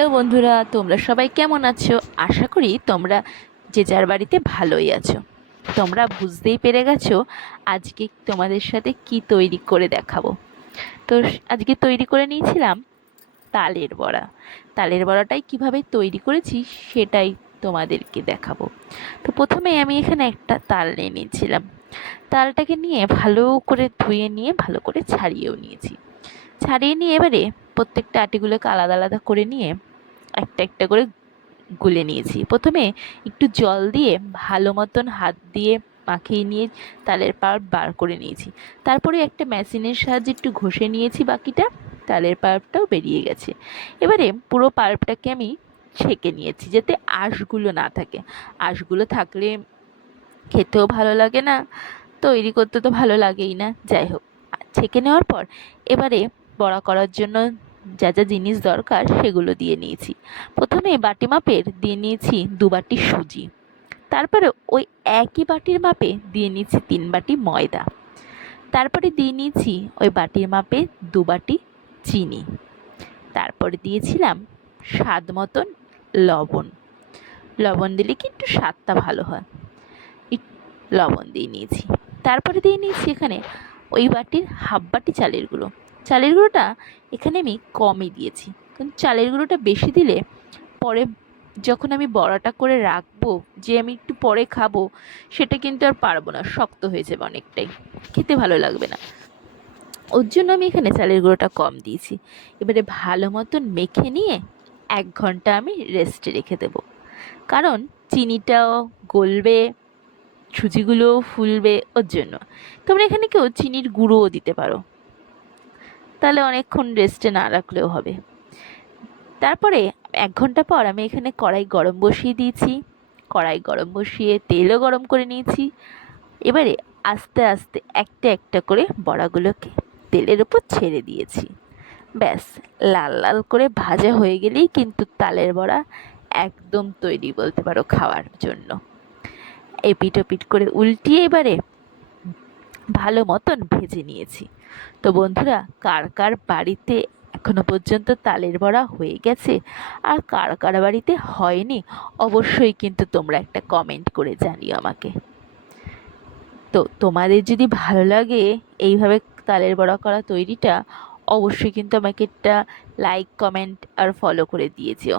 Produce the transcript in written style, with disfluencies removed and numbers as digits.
Hello বন্ধুরা, তোমরা সবাই কেমন আছো? আশা করি তোমরা যে যার বাড়িতে ভালোই আছো। তোমরা বুঝতেই পেরে গেছো আজকে তোমাদের সাথে কি তৈরি করে দেখাবো। তো আজকে তৈরি করে নিয়েছিলাম তালের বড়া। তালের বড়াটাই কিভাবে তৈরি করেছি সেটাই তোমাদেরকে দেখাবো। তো প্রথমে আমি এখানে একটা তাল নিয়ে নিয়েছিলাম। তালটাকে নিয়ে ভালো করে ধুয়ে নিয়ে ভালো করে ছাড়িয়েও নিয়েছি। ছাড়িয়ে নিয়ে এবারে প্রত্যেকটা আটিগুলোকে আলাদা আলাদা করে নিয়ে একটা একটা করে গুলে নিয়েছি। প্রথমে একটু জল দিয়ে ভালো মতন হাত দিয়ে মাখিয়ে নিয়ে তালের পাল্প বার করে নিয়েছি। তারপরে একটা মেশিনের সাহায্যে একটু ঘষে নিয়েছি, বাকিটা তালের পাল্পটাও বেরিয়ে গেছে। এবারে পুরো পাল্পটাকে আমি ছেঁকে নিয়েছি যাতে আঁশগুলো না থাকে। আঁশগুলো থাকলে খেতেও ভালো লাগে না, তৈরি করতে তো ভালো লাগেই না। যাই হোক, ছেঁকে নেওয়ার পর এবারে বড়া করার জন্য যা যা জিনিস দরকার সেগুলো দিয়ে নিয়েছি। প্রথমে বাটি মাপের দিয়ে নিয়েছি 2 বাটি সুজি। তারপরে ওই একই বাটির মাপে দিয়ে নিয়েছি 3 বাটি ময়দা। তারপরে দিয়ে নিয়েছি ওই বাটির মাপে 2 বাটি চিনি। তারপরে দিয়েছিলাম স্বাদ মতন লবণ। লবণ দিলে কি একটু স্বাদটা ভালো হয়, লবণ দিয়ে নিয়েছি। তারপরে দিয়ে নিয়েছি এখানে ওই বাটির হাফ বাটি চালের গুঁড়ো। চালের গুঁড়োটা এখানে আমি কমই দিয়েছি, কারণ চালের গুঁড়োটা বেশি দিলে পরে যখন আমি বড়াটা করে রাখবো, যে আমি একটু পরে খাবো, সেটা কিন্তু আর পারবো না, শক্ত হয়ে যাবে অনেকটাই, খেতে ভালো লাগবে না। ওর জন্য আমি এখানে চালের গুঁড়োটা কম দিয়েছি। এবারে ভালো মতন মেখে নিয়ে 1 ঘন্টা আমি রেস্টে রেখে দেবো, কারণ চিনিটাও গলবে, সুজিগুলোও ফুলবে। ওর জন্য তোমরা এখানে কেউ চিনির গুঁড়োও দিতে পারো, তাহলে অনেকক্ষণ রেস্টে না রাখলেও হবে। তারপরে 1 ঘন্টা পর আমি এখানে কড়াই গরম বসিয়ে দিয়েছি। কড়াই গরম বসিয়ে তেলও গরম করে নিয়েছি। এবারে আস্তে আস্তে একটা একটা করে বড়াগুলোকে তেলের ওপর ছেড়ে দিয়েছি। ব্যাস, লাল লাল করে ভাজা হয়ে গেলেই কিন্তু তালের বড়া একদম তৈরি বলতে পারো খাওয়ার জন্য। এপিট ওপিট করে উল্টিয়ে এবারে ভালো মতন ভেজে নিয়েছি। তো বন্ধুরা, কার কার বাড়িতে এখনো পর্যন্ত তালের বড়া হয়ে গেছে আর কার কার বাড়িতে হয়নি, অবশ্যই কিন্তু তোমরা একটা কমেন্ট করে জানিও আমাকে। তো তোমাদের যদি ভালো লাগে এইভাবে তালের বড়া করা তৈরিটা, অবশ্যই কিন্তু আমাকে একটা লাইক, কমেন্ট আর ফলো করে দিয়েছিও।